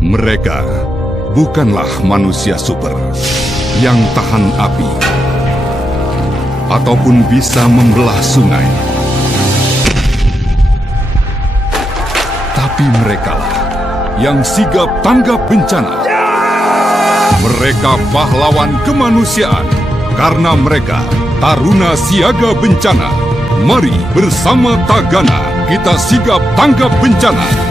Mereka bukanlah manusia super yang tahan api ataupun bisa membelah sungai. Tapi merekalah yang sigap tanggap bencana. Mereka pahlawan kemanusiaan karena mereka taruna siaga bencana. Mari bersama Tagana kita sigap tanggap bencana.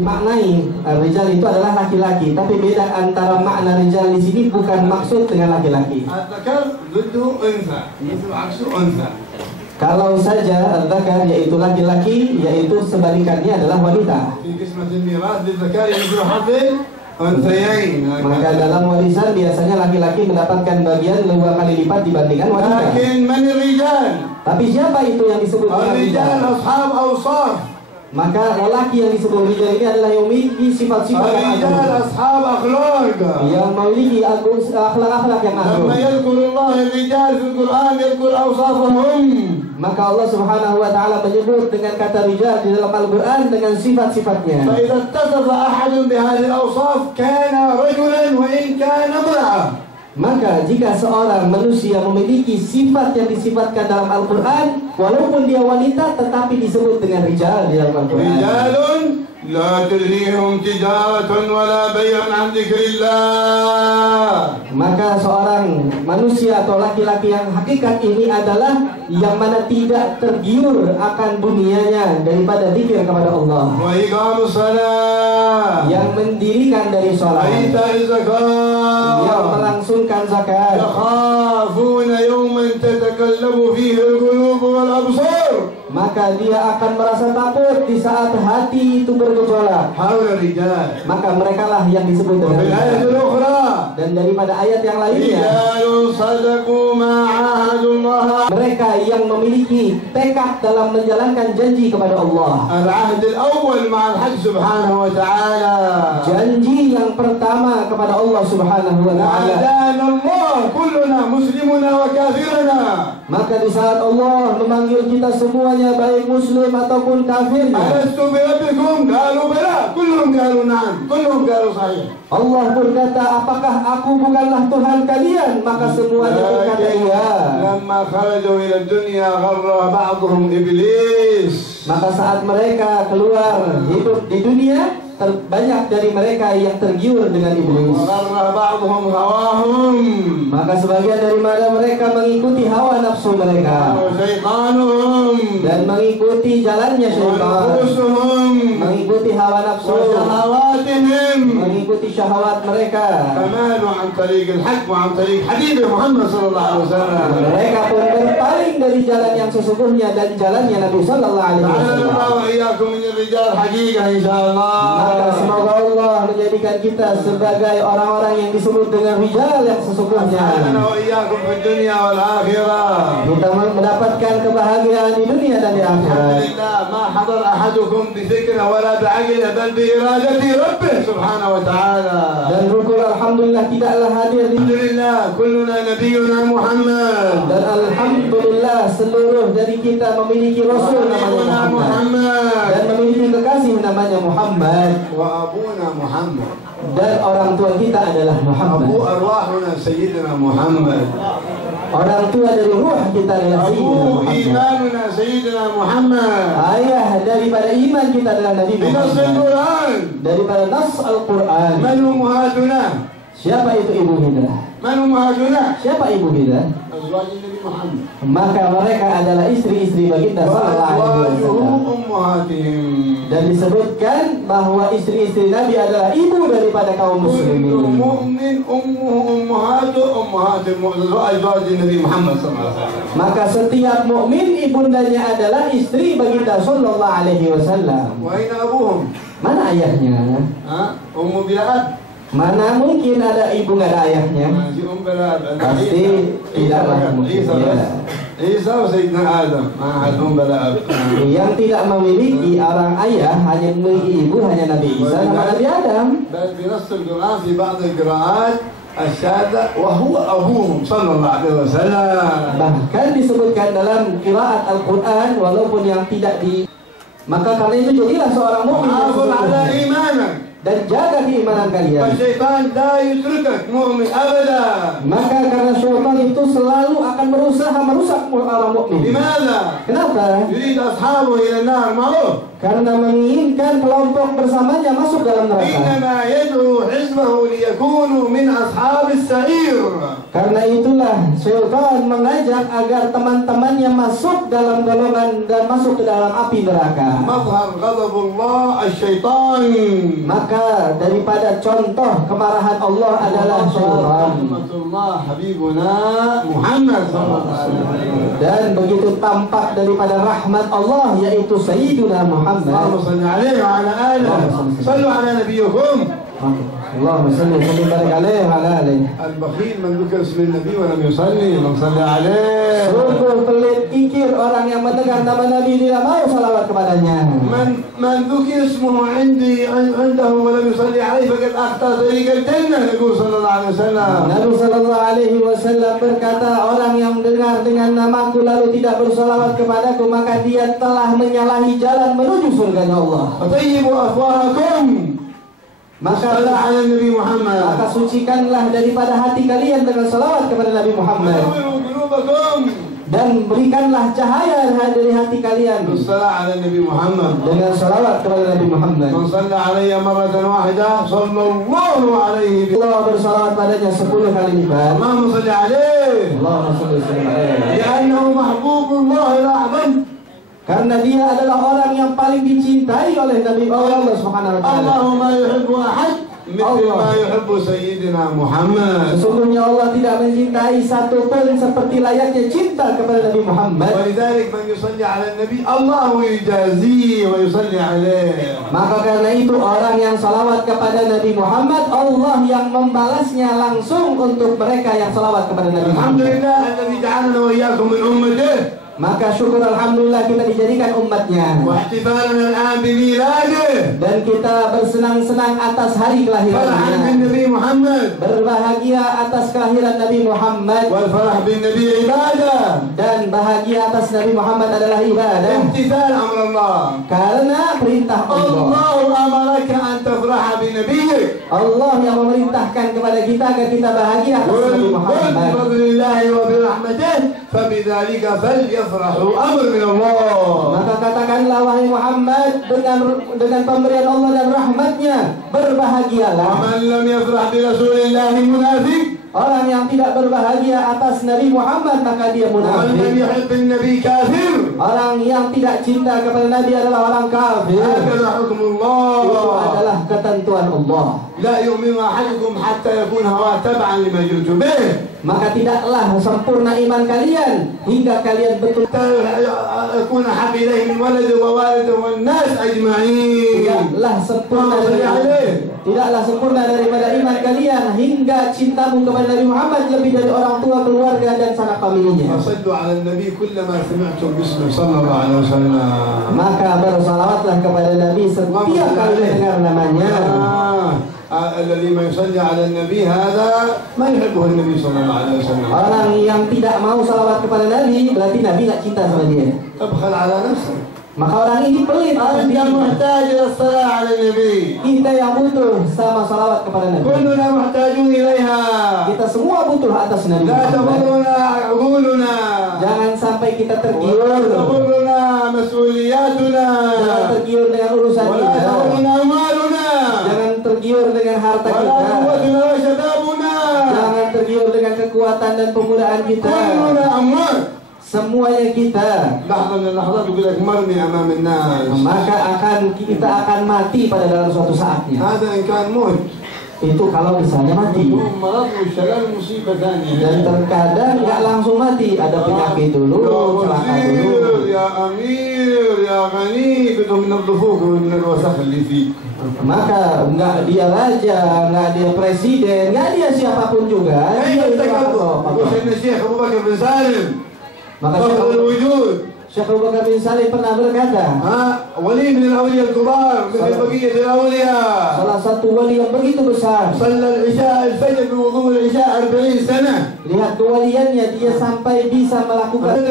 Maknai rijal itu adalah laki-laki, tapi beda antara makna rijal di sini bukan maksud dengan laki-laki. Kalau saja al-dzakar yaitu laki-laki, yaitu sebalikannya adalah wanita. Maka dalam warisan biasanya laki-laki mendapatkan bagian 2 kali lipat dibandingkan wanita. Tapi siapa itu yang disebut rijal? Maka lelaki yang disebut rijal ini adalah yang memiliki sifat-sifat yang agung, yang memiliki akhlak-akhlak yang agung. Maka Allah Subhanahu wa Ta'ala menyebut dengan kata rijal di dalam Al-Quran dengan sifat-sifatnya. Maka jika seorang manusia memiliki sifat yang disifatkan dalam Al-Quran, walaupun dia wanita tetapi disebut dengan rijal di dalam Al-Quran. Rijalun la tulhihum tijaratun wala bay'un an dzikrillah. Maka seorang manusia atau laki-laki yang hakikat ini adalah yang mana tidak tergiur akan dunianya daripada zikir kepada Allah. Wa iqamus shalah, yang mendirikan dari salat, yang melangsungkan zakat. Yakhafuna yawman tatakallamu fihi al-qulub wal absar. Maka dia akan merasa takut di saat hati itu bergejolak. Maka merekalah yang disebut dengan rijal. Dan daripada ayat yang lainnya, mereka yang memiliki tekad dalam menjalankan janji kepada Allah. Janji yang pertama kepada Allah Subhanahu wa Ta'ala. Maka di saat Allah memanggil kita semuanya, baik muslim ataupun kafirnya, Allah berkata, apakah aku bukanlah Tuhan kalian? Maka semuanya berkata iya. Maka saat mereka keluar hidup di dunia, banyak dari mereka yang tergiur dengan iblis. Maka sebagian dari mereka mengikuti hawa nafsu mereka dan mengikuti jalannya syaitan, mengikuti hawa nafsu, mengikuti syahwat mereka. Mereka pun berpaling dari jalan yang sesungguhnya dan jalannya Nabi sallallahu alaihi wasallam. Maka semoga Allah menjadikan kita sebagai orang-orang yang disebut dengan rijal yang sesungguhnya. Kita mendapatkan kebahagiaan di dunia dan di akhirat. Dan rukun alhamdulillah tidaklah hadir di dan alhamdulillah seluruh dari kita memiliki Rasul namanya Muhammad dan memiliki kekasih namanya Muhammad. Wa abuna Muhammad, dan orang tua kita adalah Muhammad. Abu arwahuna Sayyidina Muhammad. Orang tua dari ruh kita adalah Sayyidina Muhammad. Imanuna Sayyidina Muhammad. Ayah daripada iman kita adalah Nabi Muhammad. Daripada nas Al-Quran. Man ummahatuna, siapa itu ibu kita? Man ummahatuna, siapa ibu kita? azwajin Nabi Muhammad. Maka mereka adalah istri-istri baginda sallallahu alaihi wasallam. ummahatihim, dan Dan disebutkan bahwa istri-istri Nabi adalah ibu daripada kaum muslimin. كل مؤمن أمه أمهاته أمهات أزواج النبي محمد صلى الله عليه وسلم. Maka setiap mukmin ibundanya adalah istri baginda sallallahu alaihi wasallam. وأين أبوهم؟ Mana ayahnya? أم بلا أب. Mana mungkin ada ibu nggak ada ayahnya? ماشي أم بلا أب. Pasti tidaklah mungkin. عيسى وسيدنا آدم ما حد أم بلا أب. Yang tidak memiliki orang ayah, hanya memiliki ibu, hanya Nabi Isa sama Nabi Adam. بل بنص القرآن في بعض القراءات الشاذة وهو أبوهم صلى الله عليه وسلم. Bahkan disebutkan dalam qiraat Al-Quran walaupun yang tidak di. Maka karena itu jadilah seorang mukmin حافظ على إيمانك. dan jaga keimanan kalian. والشيطان لا يتركك مؤمن أبدا. Maka karena syaitan itu selalu akan berusaha merusak orang mukmin. لماذا؟ Kenapa? يريد أصحابه إلى النار معروف. Karena menginginkan kelompok bersamanya masuk dalam neraka. إنما يدعو حزبه ليكونوا من أصحاب السعير. Karena itulah syaitan mengajak agar teman-temannya masuk dalam golongan dan masuk ke dalam api neraka. مظهر غضب الله الشيطان. Maka daripada contoh kemarahan Allah adalah syaitan. رحمة الله حبيبنا محمد صلى الله عليه وسلم. Dan begitu tampak daripada rahmat Allah yaitu Sayyiduna Muhammad. اللهم صل عليه وعلى آله. صلوا على نبيكم. Allahumma salli wa sallim barik alaihi wa ala alihi. البخيل من ذكر اسم النبي ولم يصلي اللهم صل عليه. Sungguh pelit kikir orang yang mendengar nama Nabi tidak mau salawat kepadanya. من ذكر اسمه عنده ولم يصلي عليه فقد أخطأ طريق الجنة يقول صلى الله عليه وسلم. Nabi sallallahu alaihi wasallam berkata, orang yang mendengar dengan namaku lalu tidak bersalawat kepadaku maka dia telah menyalahi jalan menuju surganya Allah. فطيبوا أفواهكم. Maka على النبي محمد. maka sucikanlah daripada hati kalian dengan salawat kepada Nabi Muhammad. ونوروا قلوبكم. Dan berikanlah cahaya dari hati kalian بالصلاة على النبي محمد. dengan salawat kepada Nabi Muhammad. من صلى علي مرة واحدة صلى الله عليه Allah bersalawat padanya 10 kali lipat. اللهم صل عليه. Allahumma shalli wa sallim alaihi. لأنه محبوب الله الأعظم. Karena dia adalah orang yang paling dicintai oleh Nabi Allah Subhanahu wa taala. الله ما يحب أحد مثل ما يحب سيدنا محمد. Sesungguhnya Allah tidak mencintai satu pun seperti layaknya cinta kepada Nabi Muhammad. ولذلك من يصلي على النبي الله يجازيه ويصلي عليه. Maka karena itu orang yang salawat kepada Nabi Muhammad, Allah yang membalasnya langsung untuk mereka yang salawat kepada Nabi الحمد Muhammad. لله الذي جعلنا وإياكم من أمته. Maka syukur alhamdulillah kita dijadikan umatnya. واحتفالنا الآن بميلاده. Dan kita bersenang-senang atas hari فرحا kelahirannya. بالنبي محمد. Berbahagia atas kelahiran Nabi Muhammad. والفرح بالنبي عبادة. Dan bahagia atas Nabi Muhammad adalah ibadah. امتثال أمر الله. Karena perintah Allah. الله أمرك أن تفرح بنبيك. Allah yang memerintahkan kepada kita agar kita bahagia atas Nabi قل Muhammad. بفضل الله وبرحمته فبذلك فليفرحوا أمر من الله. Maka katakanlah wahai Muhammad, dengan pemberian Allah dan rahmatnya berbahagialah. ومن لم يفرح برسول الله منافق. Orang yang tidak berbahagia atas Nabi Muhammad maka dia ومن لم munafik. يحب النبي كافر. Orang yang tidak cinta kepada Nabi adalah orang kafir. هكذا حكم الله. Itu adalah ketentuan Allah. لا يؤمن أحدكم حتى يكون هواه تبعا لما جئت به. Maka tidaklah sempurna iman kalian hingga kalian betul حتى يكون حق إليه من ولد ووالد والناس أجمعين. Tidaklah sempurna daripada iman kalian hingga cintamu kepada Nabi Muhammad lebih dari orang tua, keluarga dan sanak familinya. فصلوا على النبي كلما سمعتم باسمه صلى الله عليه وسلم. Maka bersalawatlah kepada Nabi setiap kali mendengar namanya. الذي ما يصلي على النبي هذا ما يحبه النبي صلى الله عليه وسلم. Orang yang tidak mau salawat kepada Nabi berarti Nabi tidak cinta sama dia. تبخل على نفسك. Maka orang ini pelit. أنت محتاج إلى الصلاة على النبي. Kita yang butuh sama salawat kepada Nabi. كلنا محتاجون إليها. Kita semua butuh atas Nabi لا Muhammad. تغرنا عقولنا. Jangan sampai kita tergiur. ولا تغرنا مسؤولياتنا. Jangan tergiur dengan urusan ولا kita. تغرنا أموالنا. Jangan tergiur dengan harta ولا kita. قوتنا وشبابنا. Jangan tergiur dengan kekuatan dan pemudaan kita. كلنا أموال. semuanya kita. لحظة من اللحظات يقول لك مرمي أمام الناس. Maka kita akan mati pada dalam suatu saatnya. هذا إن كان موت. Itu kalau misalnya mati. Dan terkadang nggak langsung mati, ada penyakit dulu, celaka dulu. Ya Amir, ya Ghani, بدهم ينظفوك من الوسخ اللي فيك. Maka nggak dia raja, nggak dia presiden, nggak dia siapapun juga. Dia itu Syekh Abu Bakar bin Salim. Maka Syekh Abu Bakar bin Salim pernah berkata, wali min al-awliya al-kubar, min baqiyat al-awliya. Salah satu wali yang begitu besar. Shalla al-isha al-fajr bi wudhu al-isha 40 sana. Lihat kewaliannya, dia sampai bisa melakukan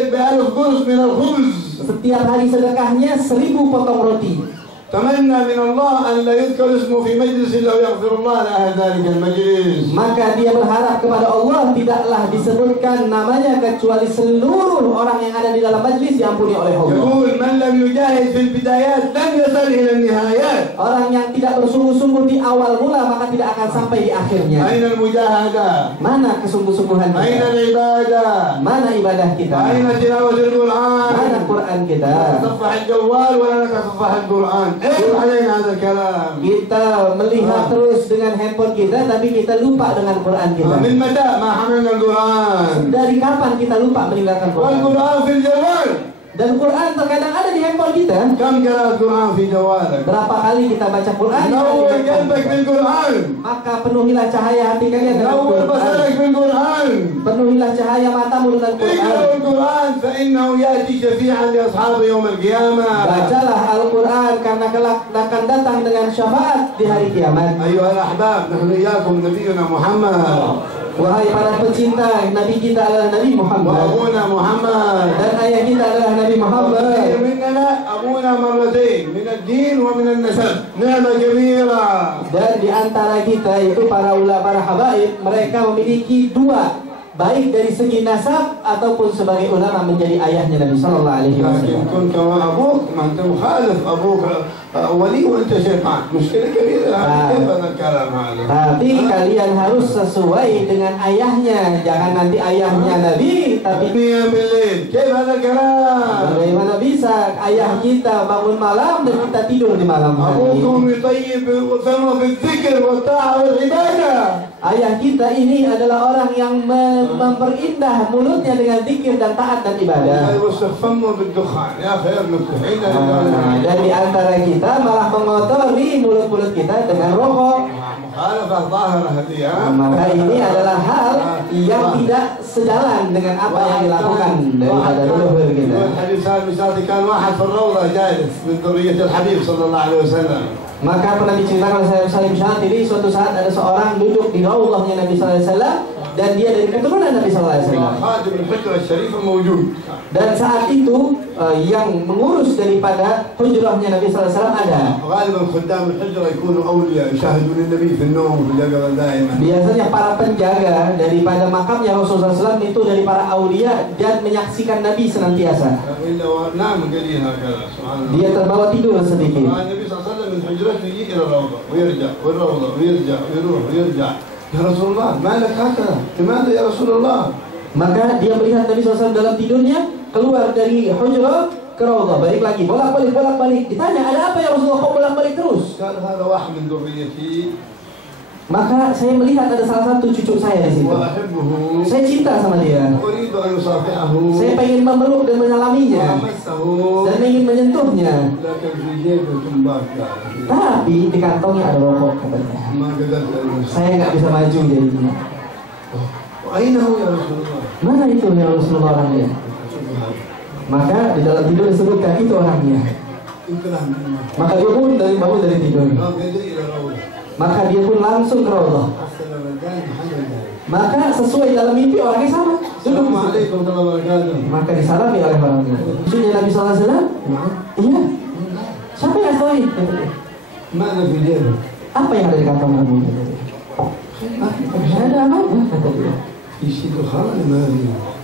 setiap hari sedekahnya 1000 potong roti. تمنى من الله أن لا يذكر اسمه في مجلس إلا ويغفر الله لأهل ذلك المجلس. Maka dia berharap kepada Allah tidaklah disebutkan namanya kecuali seluruh orang yang ada di dalam majlis diampuni oleh Allah. يقول من لم يجاهد في البدايات لن يصل إلى النهايات. Orang yang tidak bersungguh-sungguh di awal mula maka tidak akan sampai di akhirnya. أين المجاهدة؟ Mana kesungguh-sungguhan kita? أين العبادة؟ Mana ibadah kita? أين تلاوة القرآن؟ Mana Quran kita? تصفح الجوال ولا تصفح القرآن. Kita melihat terus dengan handphone kita, tapi kita lupa dengan Quran kita. Dari kapan kita lupa meninggalkan Quran? Dan Quran terkadang ada di handphone kita. Berapa kali kita baca Quran? Maka penuhilah cahaya hati kalian dengan Quran. Penuhilah cahaya matamu dengan Quran. Bacalah Al-Quran karena kelak akan datang dengan syafaat di hari kiamat. Wahai para pecinta, Nabi kita adalah Nabi Muhammad. Dan ayah kita adalah Nabi Muhammad. Dan di antara kita itu para ulama, para habaib, mereka memiliki dua, baik dari segi nasab ataupun sebagai ulama menjadi ayahnya Nabi Sallallahu Alaihi Wasallam. Tapi kalian harus sesuai dengan ayahnya, jangan nanti ayahnya Nabi tapi bagaimana bisa ayah kita bangun malam dan kita tidur di malam hari? Ayah kita ini adalah orang yang memperindah mulutnya dengan zikir dan taat dan ibadah. Dan di antara kita malah mengotori mulut-mulut kita dengan rokok. Maka ini adalah hal yang tidak sejalan dengan apa yang dilakukan daripada leluhur kita. Maka pernah diceritakan oleh Salim Syatili, suatu saat ada seorang duduk di raudhahnya Nabi sallallahu alaihi wasallam dan dia dari keturunan Nabi sallallahu alaihi wasallam. Dan saat itu yang mengurus daripada hujrahnya Nabi sallallahu alaihi wasallam ada. Biasanya para penjaga daripada makamnya Rasulullah SAW itu dari para aulia dan menyaksikan Nabi senantiasa. Dia terbawa tidur sedikit. Ya Rasulullah, malak haka? Gimana ya Rasulullah? Maka dia melihat Nabi SAW dalam tidurnya keluar dari hujrah ke raudhah, balik lagi, bolak-balik. Ditanya, ada apa ya Rasulullah, kok bolak-balik terus? Maka saya melihat ada salah satu cucu saya di situ. Saya cinta sama dia. Saya pengen memeluk dan menyalaminya dan ingin menyentuhnya. Tapi di kantongnya ada rokok katanya. Saya nggak bisa maju jadinya. Mana itu ya Rasulullah orangnya? Maka di dalam tidur disebutkan itu orangnya. Maka dia pun bangun dari tidur. Maka dia pun langsung ke raudhah. Maka sesuai dalam mimpi orangnya sama. Duduk. Maka disalami oleh orangnya. Cucunya Nabi sallallahu alaihi wasallam? Iya. Siapa yang asli? Mana video? Apa yang ada di kantong kamu? Ada apa? Kata dia. Isi dukhan mana?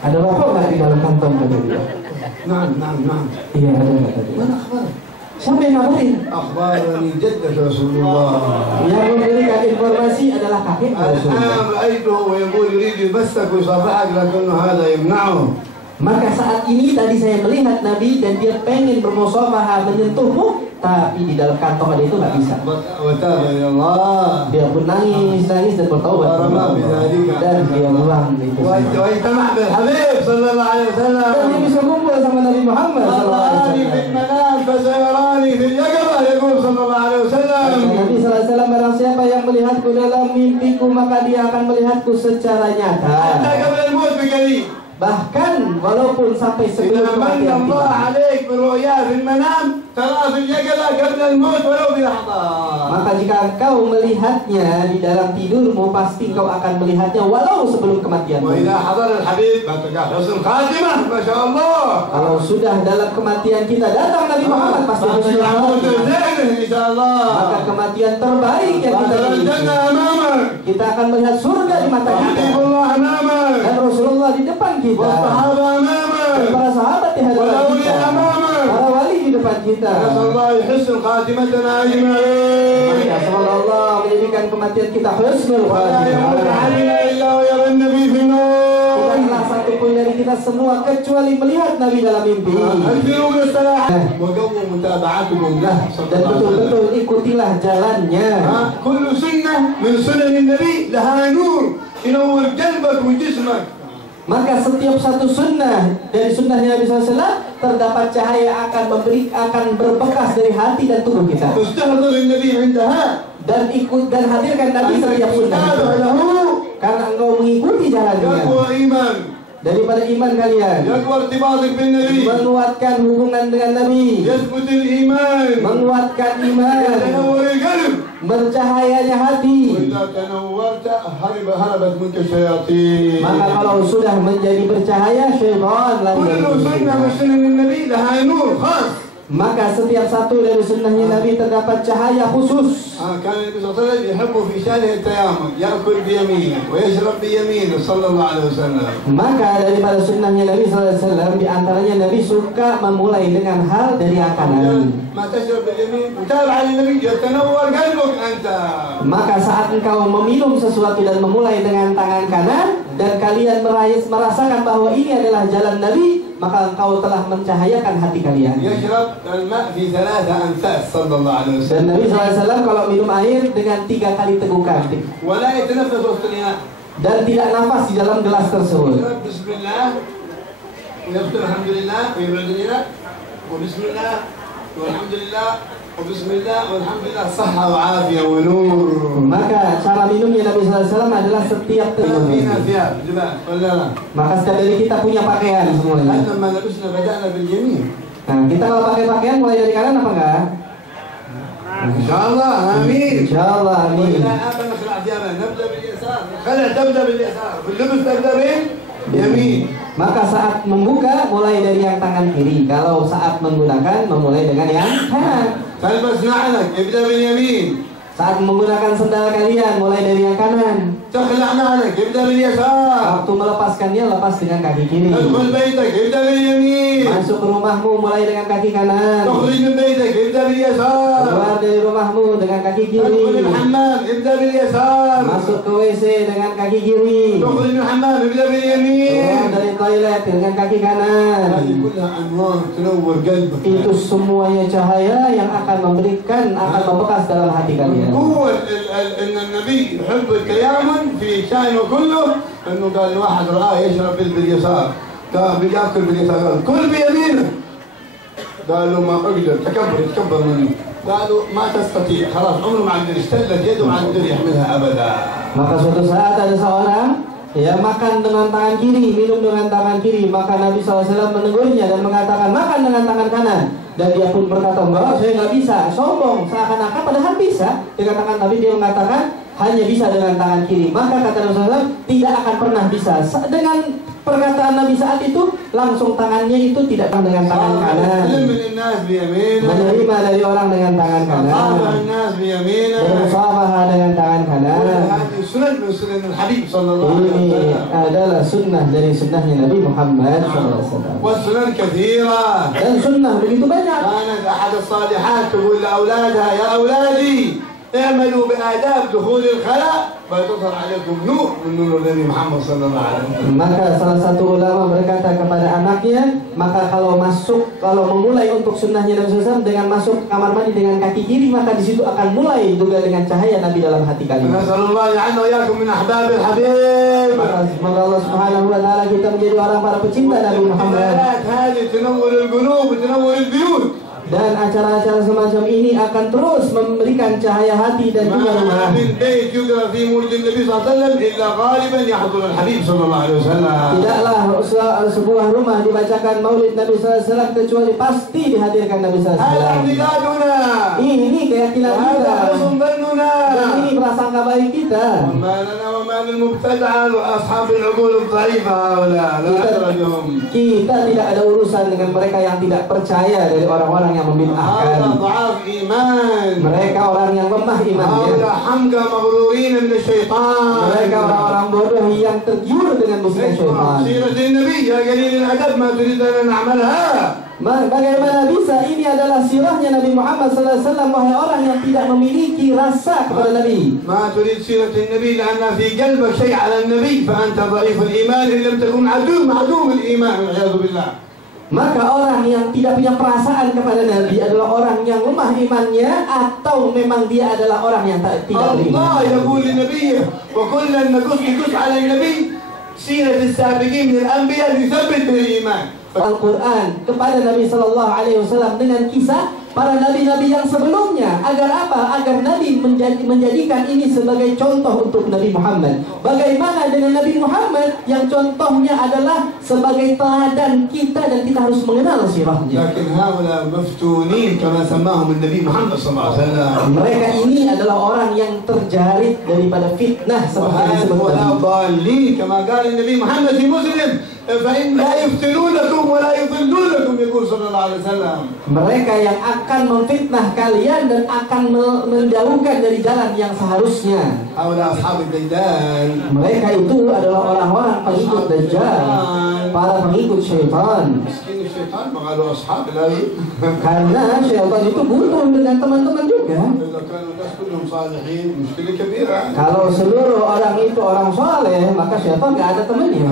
Ada rokok nggak di dalam kantong kata dia? Nah. Iya ada kata dia. Mana kabar? Siapa yang ngabarin? Akhbarani jaddah Rasulullah. Yang memberikan informasi adalah kakek Rasulullah. Al-an ra'aytuhu wa yaqul yurid yubassak wa yusafahak lakinnu hadha yamna'uhu. Maka saat ini tadi saya melihat Nabi dan dia pengen bermusafahah menyentuhmu, tapi di dalam kantong itu nggak bisa. Dia pun nangis dan bertaubat dan dia pulang itu. Dan dia bisa kumpul sama Nabi Muhammad SAW. Nabi SAW barang siapa yang melihatku dalam mimpiku maka dia akan melihatku secara nyata. Bahkan walaupun sampai sebelum kematian maka jika engkau melihatnya di dalam tidurmu pasti kau akan melihatnya walau sebelum kematian. Kalau sudah dalam kematian kita datang Nabi Muhammad pasti husnul khatimah. Maka kematian terbaik yang kita miliki. Kita akan melihat surga di mata kita dan Rasulullah di depan kita, para sahabat di hadapan kita, para wali di depan kita. Semoga Allah menjadikan kematian kita husnul khatimah. Bukanlah satu pun dari kita semua kecuali melihat Nabi dalam mimpi. Dan betul-betul ikutilah jalannya. Kullu sunnah min sunanin Nabi laha nur inawwir qalbak wa jismak. Maka setiap satu sunnah dari sunnahnya Nabi SAW terdapat cahaya akan berbekas dari hati dan tubuh kita. Dan ikut dan hadirkan Nabi setiap sunnah karena engkau mengikuti jalannya. Daripada iman kalian menguatkan hubungan dengan Nabi, menguatkan iman, bercahayanya hati. Maka kalau sudah menjadi bercahaya, syaitan lari dari diri. Maka setiap satu dari sunnahnya Nabi terdapat cahaya khusus. كان النبي صلى الله عليه وسلم يحب في شانه التيامن يأكل بيمينه ويشرب بيمينه صلى الله عليه وسلم. Maka daripada sunnahnya Nabi SAW di antaranya Nabi suka memulai dengan hal dari yang kanan. ما تشرب باليمين وتابع النبي يتنور قلبك أنت. Maka saat engkau meminum sesuatu dan memulai dengan tangan kanan dan kalian merasakan bahwa ini adalah jalan Nabi, maka engkau telah mencahayakan hati kalian. Dan Nabi SAW kalau minum air dengan 3 kali tegukan. Dan tidak nafas di dalam gelas tersebut. Bismillah, alhamdulillah, Bismillah, alhamdulillah, Bismillah, alhamdulillah, sahha wa afiyah wa nur. Maka cara minumnya Nabi SAW adalah setiap minum. Maka setiap dari kita punya pakaian semuanya. Nah, kita kalau pakai pakaian mulai dari kanan apa enggak? Insyaallah, amin. Insyaallah, amin. Maka saat membuka mulai dari yang tangan kiri. Kalau saat menggunakan memulai dengan yang kanan. Saat menggunakan sendal kalian mulai dari yang kanan. Waktu melepaskannya lepas dengan kaki kiri. Masuk ke rumahmu mulai dengan kaki kanan. Keluar dari rumahmu dengan kaki kiri. Masuk ke WC dengan kaki kiri. Keluar dari toilet dengan kaki kanan. Itu semuanya cahaya yang akan membekas dalam hati kalian. هو النبي يحب التيامن في شأنه كله انه قال الواحد رآه يشرب باليسار قال بياكل باليسار كل بيمينه قالوا ما اقدر تكبر منه قالوا ما تستطيع خلاص عمره ما عندنا اشتلت يده ما عندنا يحملها ابدا. Maka suatu saat ada seorang makan dengan tangan kiri, minum dengan tangan kiri, maka Nabi SAW menegurnya dan mengatakan makan dengan tangan kanan. Dan dia pun berkata, enggak, saya nggak bisa, sombong, seakan-akan padahal bisa. Dikatakan tapi dia mengatakan hanya bisa dengan tangan kiri. Maka kata Rasulullah tidak akan pernah bisa. Dengan perkataan Nabi saat itu langsung tangannya itu tidak dengan tangan kanan. Menerima dari orang dengan tangan kanan. Bermusafahah dengan tangan kanan. Ini adalah sunnah dari sunnahnya Nabi Muhammad SAW. Dan sunnah begitu banyak. كانت أحد الصالحات تقول لأولادها يا أولادي اعملوا بآداب دخول الخلاء فتظهر عليكم نور من نور Nabi Muhammad sallallahu alaihi wasallam. Maka salah satu ulama berkata kepada anaknya, maka kalau memulai untuk sunnahnya Nabi SAW dengan masuk kamar mandi dengan kaki kiri, maka di situ akan mulai juga dengan cahaya Nabi dalam hati kalian. Nasallallahu ya'anna wa iyyakum min ahbabil habib. Maka semoga Allah Subhanahu wa taala kita menjadi orang para pecinta Nabi Muhammad. Dan acara-acara semacam ini akan terus memberikan cahaya hati dan juga rumah. Tidaklah sebuah rumah dibacakan maulid Nabi SAW kecuali pasti dihadirkan Nabi SAW. Ini keyakinan kita. Dan ini prasangka baik kita. Kita tidak ada urusan dengan mereka yang tidak percaya dari orang-orang yang membid'ahkan. Mereka orang yang lemah imannya. Mereka orang-orang bodoh yang tergiur dengan bisikan syaitan. Bagaimana bisa ini adalah sirahnya Nabi Muhammad SAW, wahai orang yang tidak memiliki rasa kepada Nabi. Maka orang yang tidak punya perasaan kepada Nabi adalah orang yang lemah imannya, atau memang dia adalah orang yang tidak beriman. Allah yaqul li nabiyyih wa kullan naqus 'ala an-nabi sirah as-sabiqin min al-anbiya lithabbit bil iman. Al-Quran kepada Nabi Sallallahu Alaihi Wasallam dengan kisah para nabi-nabi yang sebelumnya, agar apa? Agar Nabi menjadikan ini sebagai contoh untuk Nabi Muhammad. Bagaimana dengan Nabi Muhammad yang contohnya adalah sebagai teladan kita, dan kita harus mengenal sirahnya. Mereka ini adalah orang yang terjarit daripada fitnah seperti yang disebut tadi. Nabi Muhammad di Muslim, فإن لا يفتنونكم ولا يضلونكم يقول صلى الله عليه وسلم. Mereka yang akan memfitnah kalian dan akan menjauhkan dari jalan yang seharusnya. Mereka itu adalah orang-orang pengikut Dajjal, para pengikut syaitan. Karena syaitan itu butuh dengan teman-teman juga. Kalau seluruh orang itu orang saleh, maka syaitan nggak ada temannya.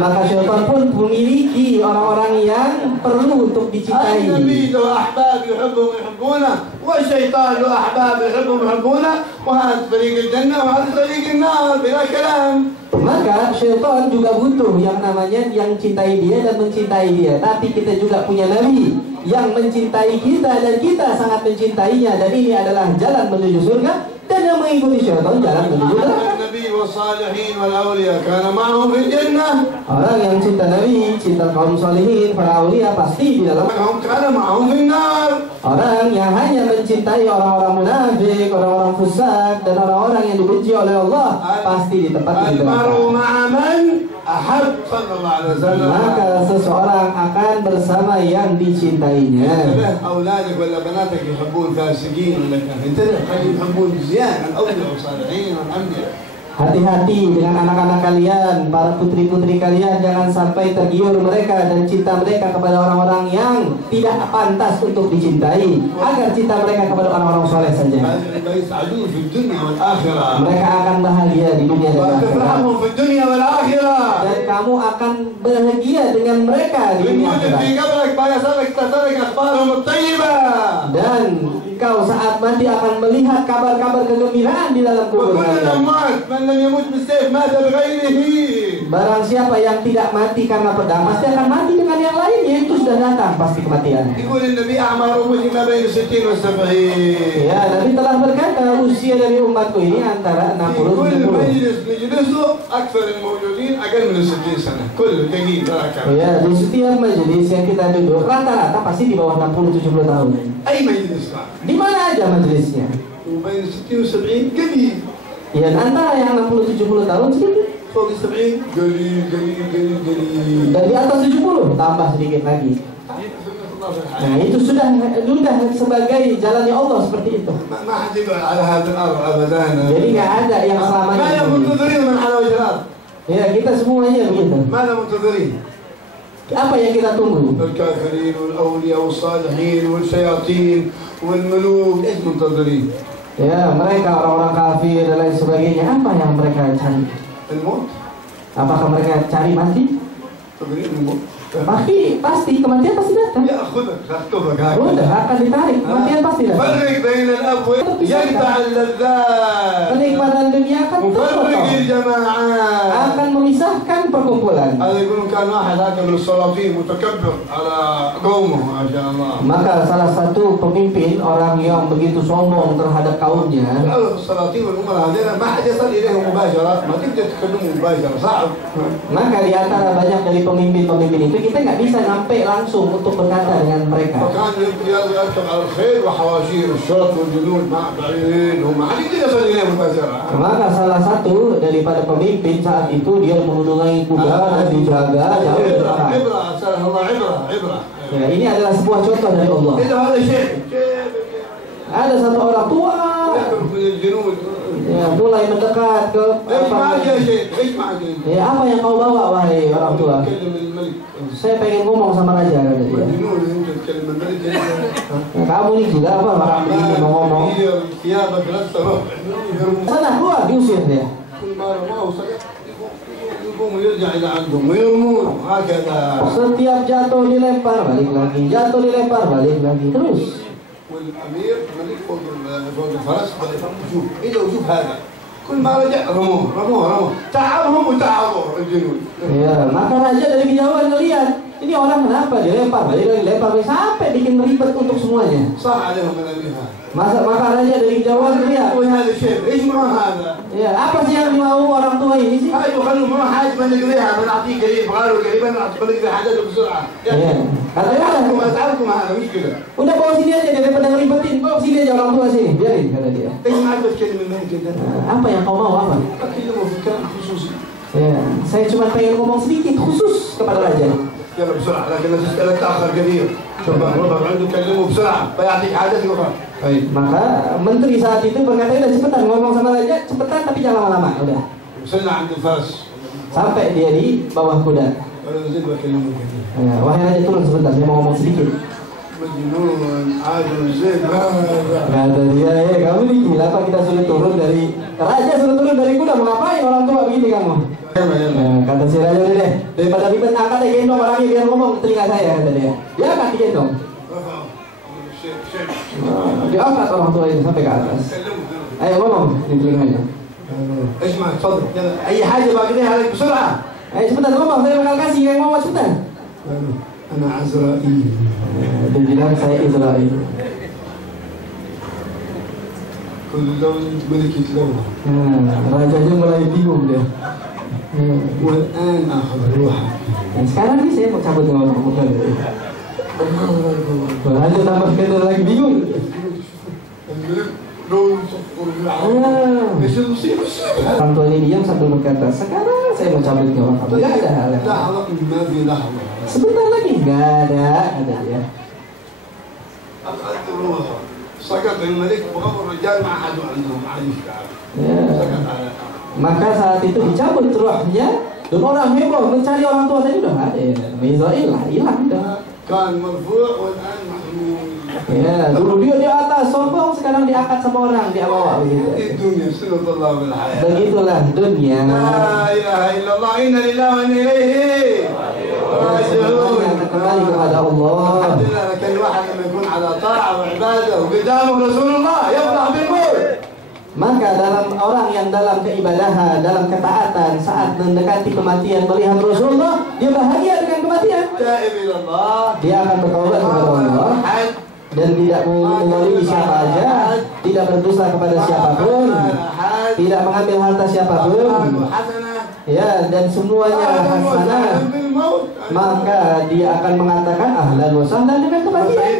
Maka syaitan pun memiliki orang-orang yang perlu untuk dicintai. Maka syaitan juga butuh yang namanya yang cintai dia dan mencintai dia. Tapi kita juga punya Nabi yang mencintai kita dan kita sangat mencintainya, dan ini adalah jalan menuju surga. Dan yang mengikuti syaitan jalan menuju neraka. Orang yang cinta Nabi, cinta kaum salihin, para aulia pasti di dalam. Orang yang hanya mencintai orang-orang munafik, orang-orang fusak, dan orang-orang yang dibenci oleh Allah pasti di tempat di neraka. Maka seseorang akan bersama yang dicintainya. Hati-hati dengan anak-anak kalian, para putri-putri kalian, jangan sampai tergiur mereka dan cinta mereka kepada orang-orang yang tidak pantas untuk dicintai, agar cinta mereka kepada orang-orang soleh saja. Mereka akan bahagia di dunia dan akhirat, dan kamu akan bahagia dengan mereka di dunia akhirat. Dan kau saat mati akan melihat kabar-kabar kegembiraan di dalam kubur kalian. Barang siapa yang tidak mati karena pedang, pasti akan mati dengan yang lain, yaitu sudah datang pasti kematian. Ya, Nabi telah berkata usia dari umatku ini antara 60 dan 70. Ya, di setiap majelis yang kita duduk rata-rata pasti di bawah 60-70 tahun. Di mana aja majelisnya? Ya, antara yang 60-70 tahun sedikit. Dan di atas 70 tambah sedikit lagi. Nah, itu sudah sebagai jalannya Allah seperti itu. Jadi nggak ada yang selamanya. Ya, kita semuanya begitu. Apa yang kita tunggu? والملوك ايش منتظرين؟ Ya, mereka orang-orang kafir dan lain sebagainya, apa yang mereka cari? الموت. Apakah mereka cari mati? منتظرين الموت. Pasti kematian pasti datang. ياخذك يخطفك هكذا. Udah akan ditarik, kematian pasti datang. فرق بين الاب يقطع اللذات. Kenikmatan dunia akan مفرق الجماعات. akan memisahkan perkumpulan. هذا يقولون كان واحد هكذا من السلاطين متكبر على قومه ما شاء الله. Maka salah satu pemimpin orang yang begitu sombong terhadap kaumnya. السلاطين والامراء هذول ما حد يصل اليهم مباشره، ما تقدر تكلمهم مباشره، صعب. Maka di antara banyak dari pemimpin-pemimpin itu kita nggak bisa sampai langsung untuk berkata dengan mereka. فكان يركب على الخيل وحواشير الشرط والجنود مع بعيد وما حد يقدر يصل اليهم مباشره. Maka salah satu daripada pemimpin saat itu dia menunggangi kuda dan dijaga jauh dari belakang. Ya, ini adalah sebuah contoh dari Allah. Ada satu orang tua ya, mulai mendekat ke ya, apa yang kau bawa wahai orang tua? Saya pengen ngomong sama raja, kata dia. Kamu ini juga apa orang begini mau ngomong? Sana keluar, diusir dia. Setiap jatuh dilempar balik lagi, jatuh dilempar balik lagi terus. والامير الملك فوق الفرس شوف اذا وشوف هذا كل ما رجع رموه تعبهم وتعبوا الجنود. Ya, maka raja dari kejauhan ngelihat ini orang kenapa dilempar balik lagi, lempar sampai bikin ribet untuk semuanya. صح عليهم الامير هذا. Maka raja dari kejauhan ngelihat. هذا الشيء ايش ما هذا؟ Ya, apa sih yang dimau orang tua ini sih? هاي خلوا ما حاجه بنقضيها بنعطيه قريب غيره قريبا بنقضي حاجته بسرعه. Ya. Katakanlah masalahku mana muskilah. Udah bawa sini aja daripada ngeribetin, bawa sini aja orang tua sini, biarin kata dia. Apa yang kau mau apa? Ya, saya cuma pengen ngomong sedikit khusus kepada raja. يلا بسرعه لكن لا تسالك تاخر كثير. شوف ربك عنده كلمه بسرعه فيعطيك حاجه يوقف. Maka menteri saat itu berkata, udah cepetan ngomong sama raja, cepetan tapi jangan lama-lama, udah. وصلنا عند الفرس. Sampai dia di bawah kuda. Ya, wahai raja turun sebentar, saya mau ngomong sedikit. Kata dia, kamu ini gila apa kita suruh turun dari raja, suruh turun dari kuda, mau ngapain orang tua begini kamu? Kata si raja deh, daripada ribet angkat aja gendong orangnya biar ngomong ke telinga saya, kata dia. Dia angkat digendong. Diangkat orang tua itu sampai ke atas. Ayo ngomong di telinganya. اسمع تفضل اي حاجه باقيها عليك بسرعه. Ayo cepetan ngomong, saya bakal kasih yang mau cepetan. انا عزرائيل. Dia bilang saya Israel. كل لون ملكة لون. Raja aja mulai bingung deh. والان اخذ روحك. Sekarang nih saya mau cabut dengan orang muda. Raja tambah sekali lagi bingung. Orang tuanya diam sambil berkata, sekarang saya mau cabut ke orang. Tidak ada hal yang. Sebentar lagi nggak ada, kata dia. Maka saat itu dicabut rohnya, dan orang heboh mencari orang tua saya udah nggak ada. Israel lah, hilang dah. Ya, dulu dia di atas sombong, sekarang diangkat sama orang, dia bawa begitu. Begitulah dunia. La ilaha illallah, inna lillahi wa inna ilaihi raji'un. Kembali kepada Allah. Alhamdulillah, kan واحد لما يكون على طاعة وعبادة وقدامه رسول الله يفرح بالموت. Maka dalam orang yang dalam keibadahan, dalam ketaatan, saat mendekati kematian melihat Rasulullah, dia bahagia dengan kematian. Dia akan bertaubat kepada Allah dan tidak mengolimi siapa aja, tidak berdusta kepada siapapun, tidak mengambil harta siapapun, ya, dan semuanya hasanah. Maka dia akan mengatakan ahlan wa sahlan dengan kematian.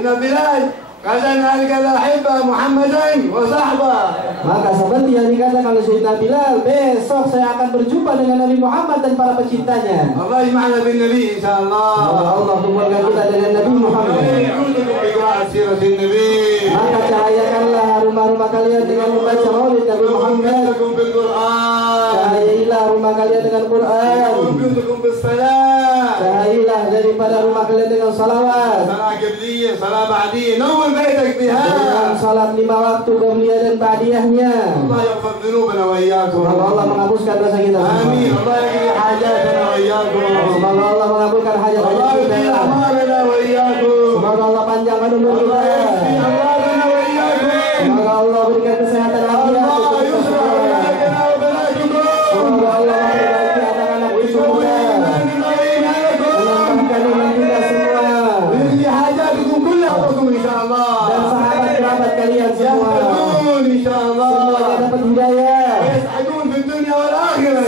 Maka seperti yang dikatakan oleh Sayyidina Bilal, besok saya akan berjumpa dengan Nabi Muhammad dan para pecintanya. Allah kumpulkan kita dengan Nabi Muhammad. Maka cahayakanlah rumah-rumah kalian dengan membaca maulid Nabi Muhammad. Cahayailah rumah kalian dengan Quran. Cahayailah daripada rumah kalian dengan salawat. Dengan salat 5 waktu qabliyah dan ba'diyahnya. Semoga Allah menghapuskan dosa kita semua. Amin. Allah yaqdi hajatana wa iyyakum. Semoga Allah mengabulkan hajat-hajat kita. Semoga Allah panjangkan umur kita. Semoga Allah berikan kesehatan afiat. Semoga Allah memperbaiki anak-anak kita semua. Menambahkan iman kita semua. Dan sahabat kerabat kalian semua. Semuanya dapat hidayah.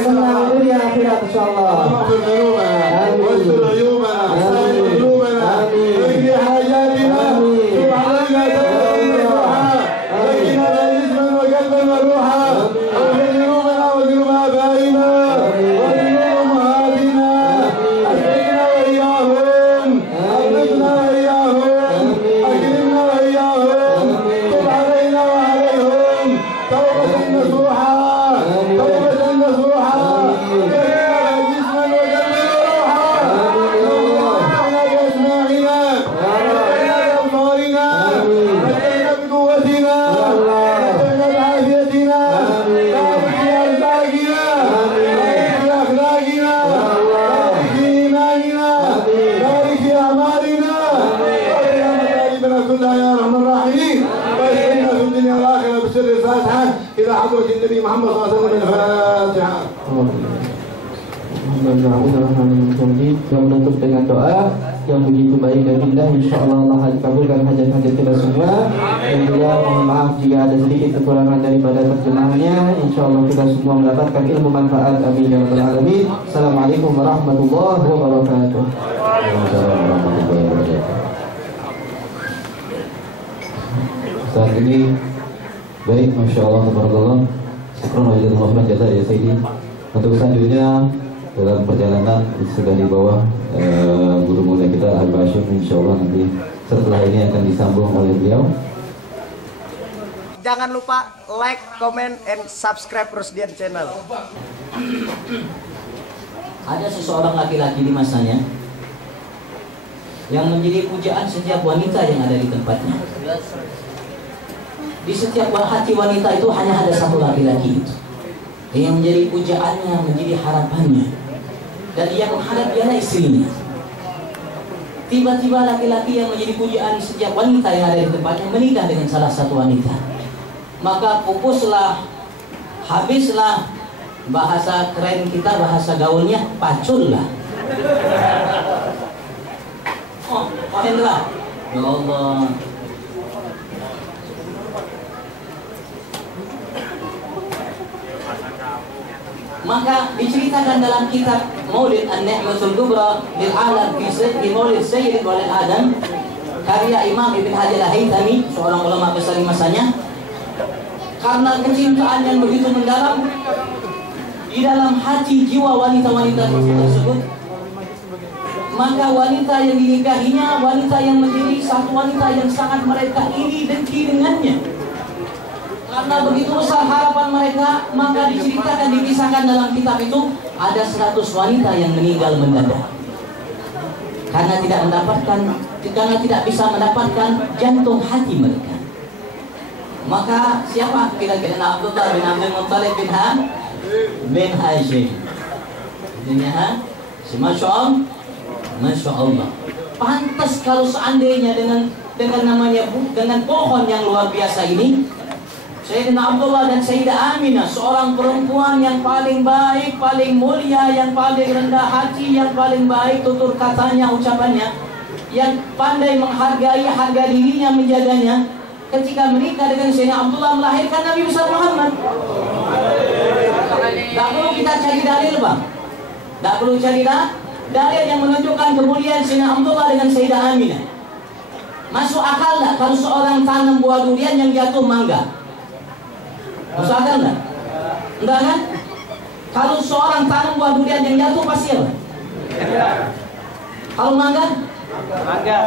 Senang dunia akhirat insyaallah. Yang menutup dengan doa yang begitu baik dan indah, insyaallah Allah kabulkan hajat-hajat kita semua. Dan juga mohon maaf jika ada sedikit kekurangan daripada terjemahannya. Insyaallah kita semua mendapatkan ilmu manfaat. Amin ya rabbal alamin. Assalamualaikum warahmatullahi wabarakatuh. Saat ini baik, masya Allah, tabarakallah. Syukran wa jazakumullah khairan ya Sayyidi. Untuk selanjutnya dalam perjalanan sudah di bawah guru mulia kita Al-Bashir, insyaallah nanti setelah ini akan disambung oleh beliau. Jangan lupa like, comment, and subscribe Rusdian Channel. Ada seseorang laki-laki di masanya yang menjadi pujaan setiap wanita yang ada di tempatnya. Di setiap hati wanita itu hanya ada satu laki-laki itu yang menjadi pujaannya, menjadi harapannya, dan ia menghadap dia istrinya. Tiba-tiba laki-laki yang menjadi pujaan setiap wanita yang ada di tempatnya menikah dengan salah satu wanita. Maka pupuslah, habislah, bahasa keren kita, bahasa gaulnya, pacullah. Oh, pahenlah. Ya Allah. Maka diceritakan dalam kitab Maulid An-Ni'matul Kubra lil Alam fi Maulid Sayyid Walid Adam, karya Imam Ibn Hajar Al-Haythami, seorang ulama besar di masanya, karena kecintaan yang begitu mendalam di dalam hati jiwa wanita-wanita tersebut, maka wanita yang dinikahinya wanita yang menjadi satu wanita yang sangat mereka iri dengki dengannya. Karena begitu besar harapan mereka, maka diceritakan, dikisahkan dalam kitab itu ada 100 wanita yang meninggal mendadak karena tidak bisa mendapatkan jantung hati mereka. Maka siapa kira-kira? Abdullah bin Abdul Muttalib bin Hashim. Ini Masya Allah. Pantas kalau seandainya dengan namanya dengan pohon yang luar biasa ini, Sayyidina Abdullah dan Sayyidah Aminah, seorang perempuan yang paling baik, paling mulia, yang paling rendah hati, yang paling baik tutur katanya, ucapannya, yang pandai menghargai harga dirinya, menjaganya. Ketika menikah dengan Sayyidina Abdullah, melahirkan Nabi besar Muhammad. Tak perlu kita cari dalil, Bang. Tak perlu cari dalil yang menunjukkan kemuliaan Sayyidina Abdullah dengan Sayyidah Aminah. Masuk akal tak kalau seorang tanam buah durian yang jatuh mangga? Masuk akal enggak? Enggak kan? Kalau seorang tanam buah durian yang jatuh pasti apa? Kalau mangga? Mangga.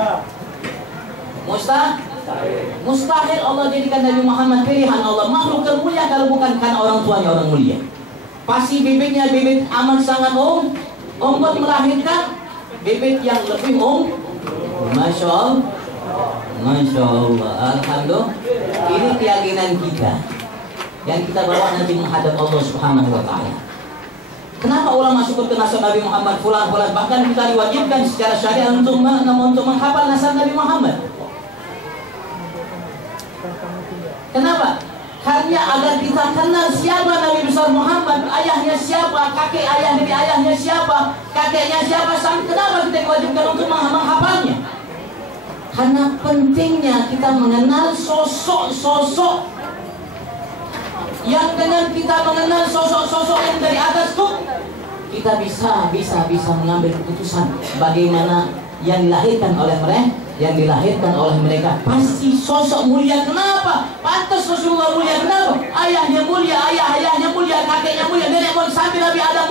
Mustahil Allah jadikan Nabi Muhammad pilihan Allah, makhluk termulia kalau bukan karena orang tuanya orang mulia. Pasti bibitnya bibit amat sangat unggul melahirkan bibit yang lebih Masya Allah, Masya Allah, Alhamdulillah. Ini keyakinan kita yang kita bawa nanti menghadap Allah Subhanahu Wa Taala. Kenapa ulama syukur ke nasab Nabi Muhammad fulan. Bahkan kita diwajibkan secara syariat untuk menghafal nasab Nabi Muhammad. Kenapa? Karena agar kita kenal siapa Nabi besar Muhammad, ayahnya siapa, kakek ayah dari ayahnya siapa, kakeknya siapa, sampai kenapa kita diwajibkan untuk menghafalnya? Karena pentingnya kita mengenal sosok-sosok yang dengan kita mengenal sosok-sosok yang dari atas tuh, kita bisa mengambil keputusan bagaimana yang dilahirkan oleh mereka, pasti sosok mulia. Kenapa? Pantas Rasulullah mulia. Kenapa? Ayahnya mulia, ayahnya mulia, kakeknya mulia, nenek moyang sampai Nabi Adam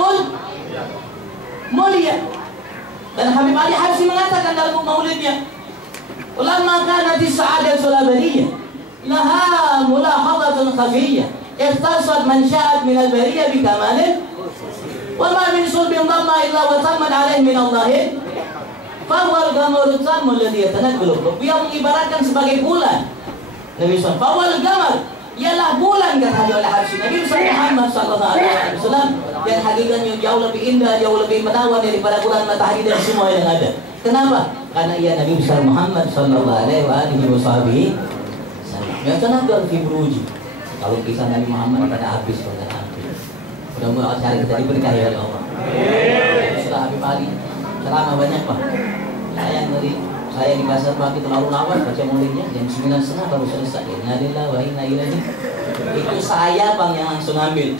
mulia. Dan Habib Ali Habsyi mengatakan dalam maulidnya, "Ulamma kanat as-sa'adatul abadiyah laha mulahadhatun khafiyyah ikhtasat man sya'at min al-bariyah bi kamalin wa ma min sulbin dhamma illa wa tamman alaih min Allahin fawal gamarut tammu alladhi yatanaqalu." Beliau mengibaratkan sebagai bulan. Nabi SAW, fawal gamar ialah bulan, kata oleh Habsyi. Nabi Muhammad SAW yang hakikatnya jauh lebih indah, jauh lebih menawan daripada bulan, matahari dan semua yang ada. Kenapa? Karena ia Nabi besar Muhammad SAW yang tenaga fi buruji. Kalau kisah Nabi Muhammad pada habis. Mudah-mudahan hari kita diberkahi oleh Allah. Sudah Habib Ali ceramah banyak Pak. Saya di pasar pagi terlalu lawas baca maulidnya jam 9:30 baru selesai. Innalillahi wa inna ilaihi. Itu saya Bang yang langsung ambil.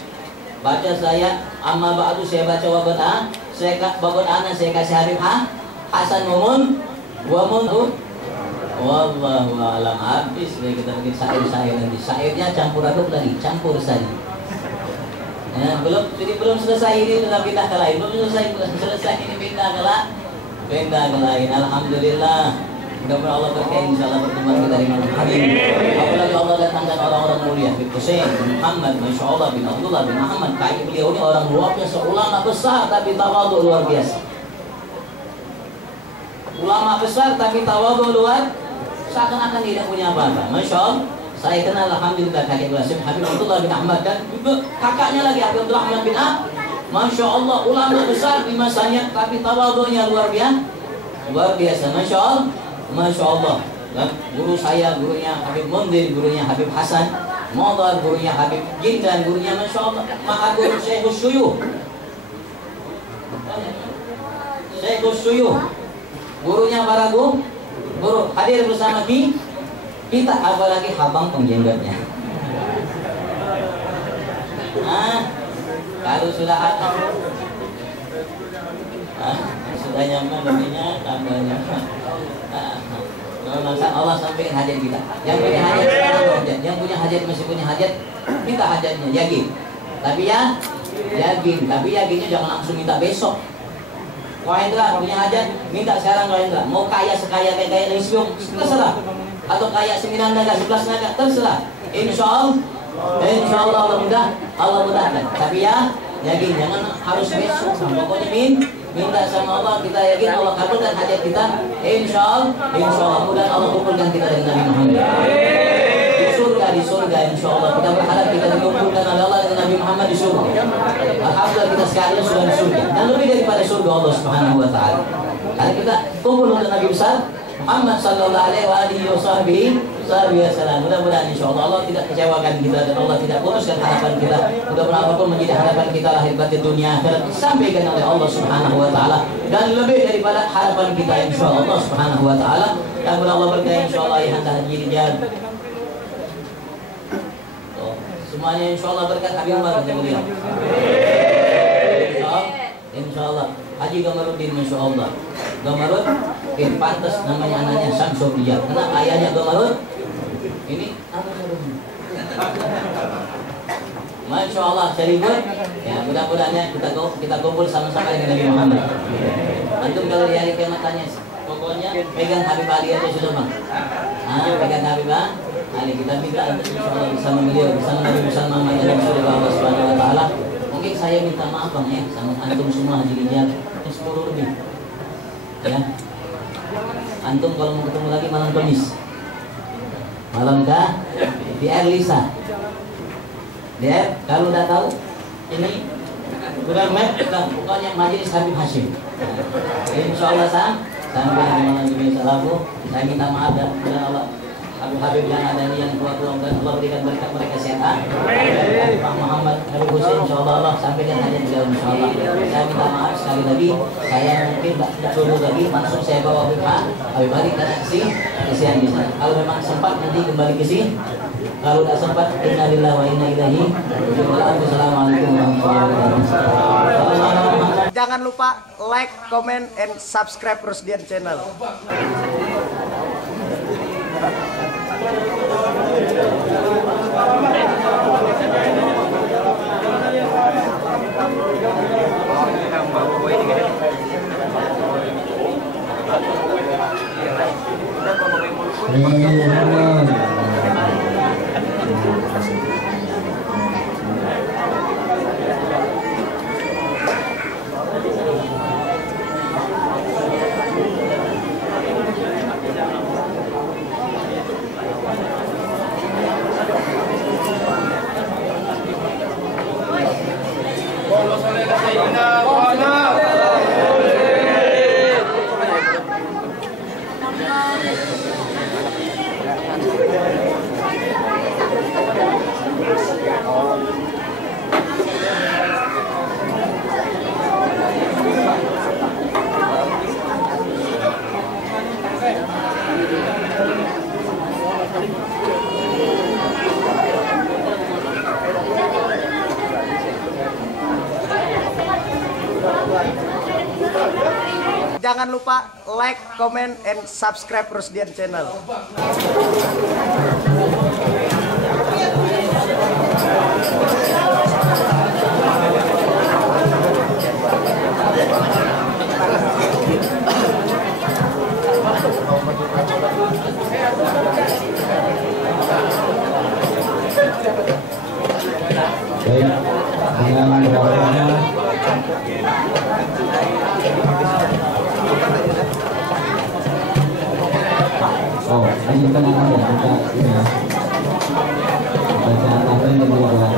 Baca saya amma ba'du, saya baca wabata, saya babon ana saya kasih Habib Hasan Mumun wa Munhud. Wallahu a'lam. Habis kita bikin syair nanti. Syairnya campur aduk lagi, campur saja. Ya, belum selesai ini sudah pindah ke lain. Belum selesai ini pindah ke lain. Alhamdulillah. Mudah-mudahan Allah berkahi insyaallah pertemuan kita di malam hari ini. Apalagi Allah datangkan orang-orang mulia, bin Husain, bin Muhammad, Masya Allah, bin Abdullah, bin Muhammad. Kayak beliau ini orang luar biasa, ulama besar tapi tawadhu luar biasa. Ulama besar tapi tawadhu luar, seakan-akan tidak punya apa-apa. Masya Allah. Saya kenal alhamdulillah kakek Qasim Habib Abdullah bin Ahmad, dan juga kakaknya lagi Habib Abdurrahman bin Masya Allah, ulama besar di masanya tapi tawadhunya luar biasa. Masya Allah, Masya Allah. Dan guru saya, gurunya Habib Mundir, gurunya Habib Hasan Modar, gurunya Habib Jindan, gurunya Masya Allah Maha Guru Syekhus Syuyuh, gurunya para guru hadir bersama kita, apalagi habang pengjenggatnya. Kalau sudah ada, sudah nyaman dirinya, tambahnya. Masa Allah sampai hajat kita. Yang punya hajat sekarang hajat, yang punya hajat masih punya hajat, kita hajatnya yakin. Tapi yakinnya jangan langsung minta besok. Wah Indra punya hajat, minta sekarang wah Indra. Mau kaya sekaya kayak Lesium, terserah. Atau kaya 9 naga, 11 naga, terserah. Insya Allah Allah mudahkan. Tapi yakin, jangan harus besok. Pokoknya minta sama Allah, kita yakin Allah kabulkan hajat kita. Insya Allah mudah Allah kumpulkan kita dengan Nabi Muhammad di surga. Insya Allah kita berharap kita dikumpulkan oleh Allah dengan Nabi Muhammad di surga. Alhamdulillah kita sekalian sudah di surga, dan lebih daripada surga Allah Subhanahu Wa Taala. Karena kita kumpul untuk Nabi besar Muhammad sallallahu alaihi wasallam. Mudah-mudahan insyaallah Allah tidak kecewakan kita dan Allah tidak putuskan harapan kita. Mudah-mudahan apapun menjadi harapan kita lahir batin dunia akhirat disampaikan oleh Allah Subhanahu wa taala, dan lebih daripada harapan kita insyaallah Allah Subhanahu wa taala. Dan Allah berkahi insyaallah ya haji rijal. Semuanya insyaallah berkat Habib Umar yang mulia. Insyaallah Haji Gamarudin, Masya Allah. Gamarudin pantas namanya anaknya Syamsul Rijal. Kenapa ayahnya Gamarud? Ini apa namanya? Masya Allah, Syarifun. Ya, mudah-mudahan kita kumpul sama-sama dengan Nabi Muhammad. Antum kalau di hari kiamat tanya, pokoknya pegang Habib Ali aja sudah bang. Pegang Habib Ali, kita minta insyaallah bisa memilih bersama Nabi bersama Muhammad Rasulullah Allah Subhanahu wa taala. Mungkin saya minta maaf bang ya sama antum semua Haji Rijal 10 lebih. Ya. Antum kalau mau ketemu lagi malam Kamis. Malam di Air Lisa. Dia kalau udah tahu ini Google Map pokoknya Majelis Habib Hashim. Insyaallah sampai malam ini saya minta maaf dan Allah Habib yang ada ini yang tua-tua dan Allah berikan berkat mereka sehat. Pak Muhammad Habib Hussein insyaallah Allah sampai dan hajat beliau insyaallah. Saya minta maaf sekali lagi, saya mungkin tidak dulu lagi langsung saya bawa Habib Ali karena kesian di sana. Kalau memang sempat nanti kembali ke sini. Kalau tidak sempat, innalillahi wa inna ilaihi raji'un. Assalamualaikum warahmatullahi wabarakatuh. Jangan lupa like, comment, and subscribe Rusdian Channel. Jangan lupa like, comment, and subscribe Rusdian Channel. Ini kan ada kita ini ya. Bacaan apa yang kedua doa.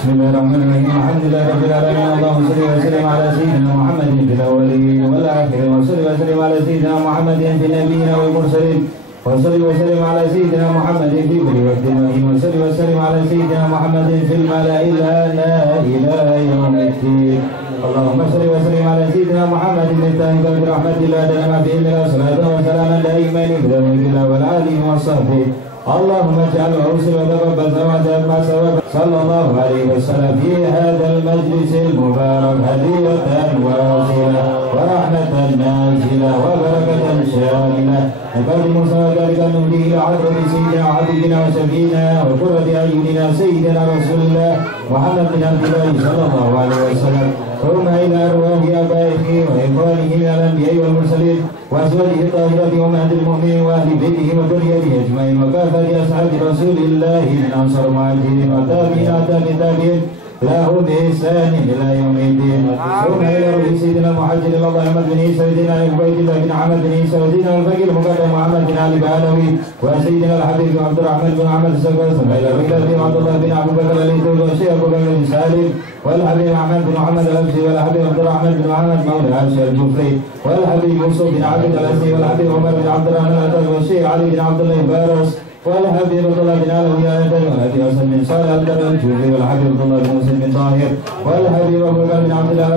Bismillahirrahmanirrahim. Alhamdulillahirabbil alamin. Allahumma shalli wa sallim ala sayyidina Muhammadin fil awwalin wal akhirin wa salli wa sallim ala sayyidina Muhammadin fil nabiyyin wal mursalin wa salli wa sallim ala sayyidina Muhammadin fi kulli waqtin wa salli wa sallim ala sayyidina Muhammadin fil mala'il a'la ila yaumiddin. Allahumma shalli wa sallim ala sayyidina Muhammadin miftahil bi rahmatillah dama fi illa salatu wa salaman daiman bi dhikrillah wal alihi wa sahbihi. اللهم اجعل وارسل وتقبل ثواب ما سبق صلى الله عليه وسلم في هذا المجلس المبارك هدية واصلة ورحمة نازلة وبركة شاملة نقدم ذلك نهدي إلى حضرة سيدنا وحبيبنا وشفينا وقرة أعيننا سيدنا رسول الله محمد بن عبد الله صلى الله عليه وسلم ثم إلى أرواح آبائه وإخوانه من الأنبياء والمرسلين وأزواجه الطاهرات وأمهات المؤمنين وأهل بيته وذريته أجمعين وكافة أصحاب رسول الله من أنصار المهاجرين والتابعين والتابعين لهم بإحسان إلى يوم الدين. ثم إلى روح سيدنا المحجر الله أحمد بن عيسى سيدنا عبيد الله بن عمد بن عيسى وسيدنا الفقير المقدم محمد بن علي بعلوي وسيدنا الحبيب عبد الرحمن بن عمد السكر. ثم إلى الرجال عبد الله بن أبو بكر الأيتول والشيخ أبو بكر بن سالم والحبيب أحمد بن محمد الأبشي والحبيب عبد الرحمن بن محمد مولى العشر الجفري والحبيب يوسف بن عبد الأسي والحبيب عمر بن عبد الرحمن الأتى والشيخ علي بن عبد الله بارس والحبيب عبد الله بن علوي والحبيب حسن بن صالح الجوفي والحبيب عبد الله بن مسلم بن طاهر والحبيب ابو بكر بن عبد الله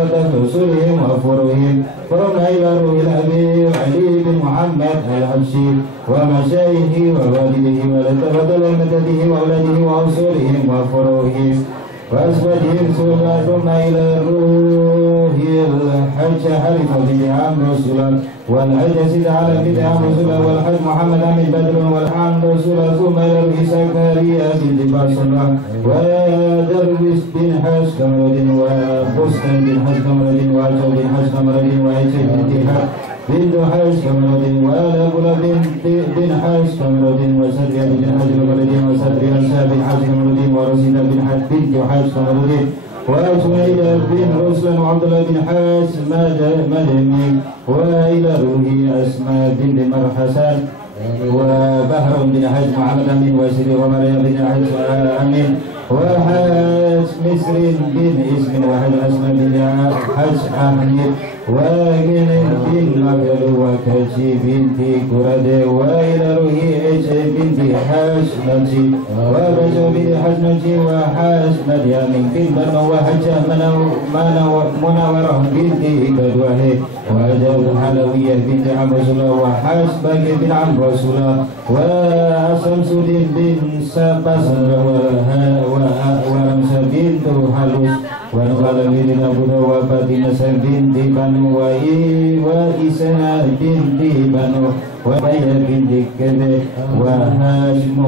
رسولهم وفروهم فرمنا الى روح الحبيب علي بن محمد الحبشي ومشايخه ووالده وتلامذته واولاده واصولهم وفروهم وأسوده ثم إلى الروح الحج حرف بدعام رسولا والحج سيد على بدعام رسولا والحج محمد عمد بدر والحام رسولا ثم إلى الروح زكريا بنت بصرة ودرويش بن حج كمرد وبستان بن حج كمرد وعجل بن حج كمرد وعيشة بنت حج بنت حج كمرد وآلبل بن حج كمرد وسدريا بن حج كمرد وسدريا بن حج كمرد ورسيدة بن حج بنت حج كمرد وسويدة بن رسلا وعبد الله بن حج مدني وإلى روحي أسماء بنت مرحسان وبحر بن حج محمد أمين وسيدي ومريم بن حج أمين وحج مصر بن اسم وحج أسماء بن حج أحمد وجن بن مقل وكشي بنت كرد وإلى روحي إيش بنت حج نجي وبجو بن حج نجي وحج مريم بن بن وحج منورة بنت كدوه وجو حلوية بنت عم رسول وحج باقي بن عم رسول وشمس بن سبسر ورمسة بنت حلوس ونقال بن أبو وفاطمة بنت بنو وإسنا بنت بنو وبيا بنت كذا وهاشم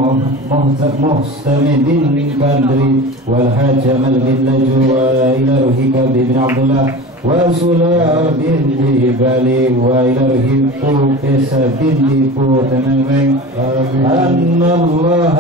محسن بن كندري والحاج جمال بن لجو وإلى روحك بن عبد الله وسلا بنت بالي وإلى روحك قيس بنت قوتنمين أن الله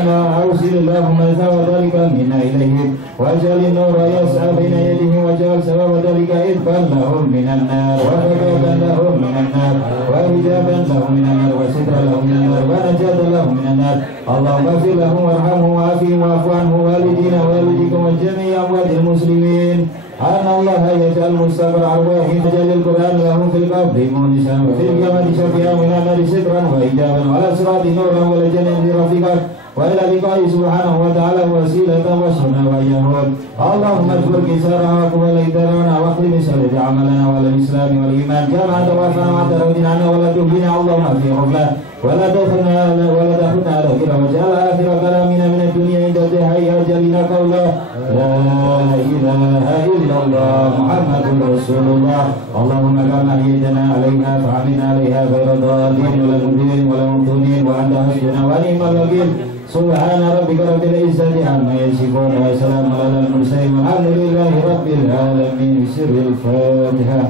أنا أوصل اللهم ثواب ذلك منا إليهم واجعل النور يسعى بين يديهم واجعل ثواب ذلك إذبا لهم من النار وحجابا لهم من النار وحجابا لهم من النار وسترا لهم من النار ونجاة لهم من النار اللهم اغفر لهم وارحمهم وعافهم واعف عنهم والدينا والديكم وجميع أموات المسلمين أن الله يجعل مستقر أرواحهم وجعل القرآن لهم في القبر مونسا وفي القيامة شفيعا من النار سترا وإجابا وعلى صراط نورا ولجنة رفيقا وإلى لقاء سبحانه وتعالى وسيلة وسنة ويهود اللهم اجبر كسارنا وقبل إدارنا واختم سلب عملنا وعلى الإسلام والإيمان كما توفنا وتردنا عنا ولا تهلنا اللهم في غفلة ولا تأخذنا على كلا وجعل آخر كلامنا من الدنيا عند انتهاء أجلنا قولا لا إله إلا الله محمد رسول الله اللهم كما أحييتنا عليها فعملنا عليها غير ضالين ولا مضلين ولا مفتونين وأنت حسبنا ونعم الوكيل سبحان ربك رب العزة عما يصفون وسلام على المرسلين والحمد لله رب العالمين. سر الفاتحة.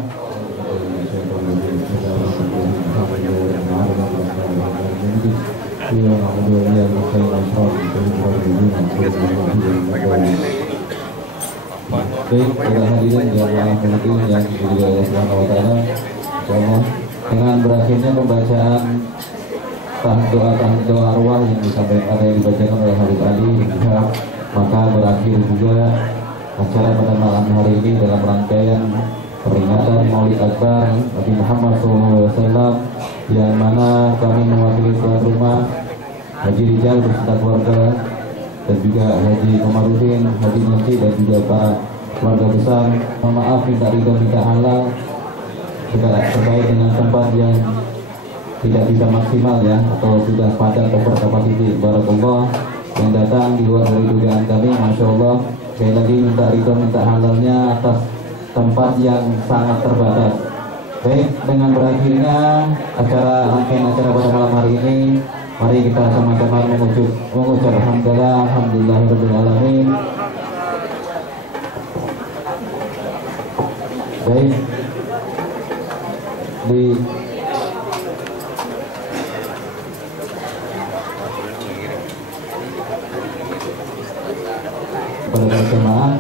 Baik, para hadirin yang penting yang dimuliakan Allah Subhanahu wa taala, insyaallah dengan berakhirnya pembacaan doa arwah yang disampaikan yang dibacakan oleh Habib Ali, maka berakhir juga acara pada malam hari ini dalam rangkaian peringatan Maulid Akbar Nabi Muhammad SAW, yang mana kami mewakili tuan rumah Haji Rijal beserta keluarga dan juga Haji Komarudin, Haji Nanti dan juga para keluarga besar. Mohon maaf, minta ridho, minta halal terkait dengan tempat yang tidak bisa maksimal ya, atau sudah padat over capacity. Barakallah, yang datang di luar dari dugaan kami, Masya Allah. Sekali lagi minta ridho, minta halalnya atas tempat yang sangat terbatas. Baik, dengan berakhirnya rangkaian acara pada malam hari ini, mari kita sama-sama mengucap alhamdulillahirabbil alamin. Baik, pada jemaah.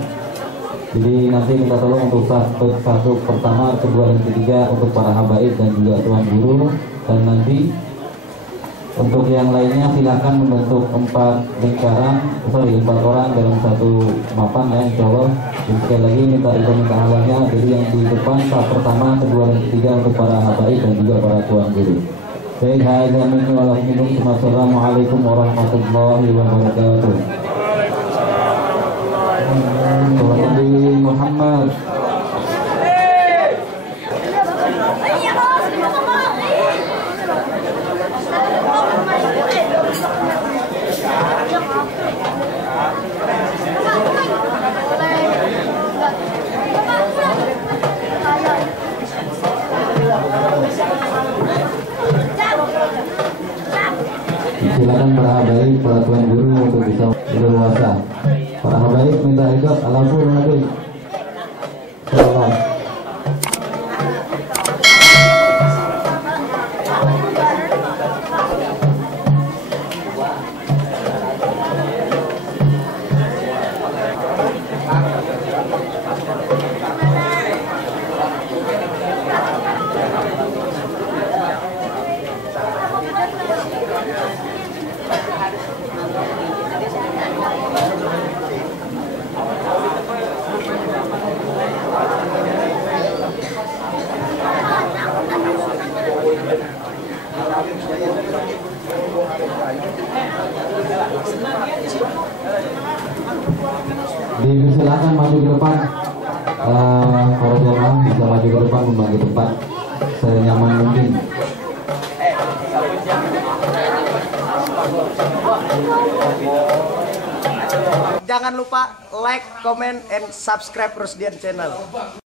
Jadi nanti kita tolong untuk satu pertama, kedua dan ketiga untuk para habaib dan juga tuan guru, dan nanti untuk yang lainnya silakan membentuk 4 orang dalam satu mapan ya, insyaallah. Sekali lagi minta halalnya. Jadi yang di depan saat pertama, kedua dan ketiga untuk para habaib dan juga para tuan guru. Baik, assalamualaikum warahmatullahi wabarakatuh. Nabi Muhammad. para jamaah bisa maju ke depan membagi tempat senyaman mungkin. Jangan lupa like, comment, and subscribe Rusdian Channel.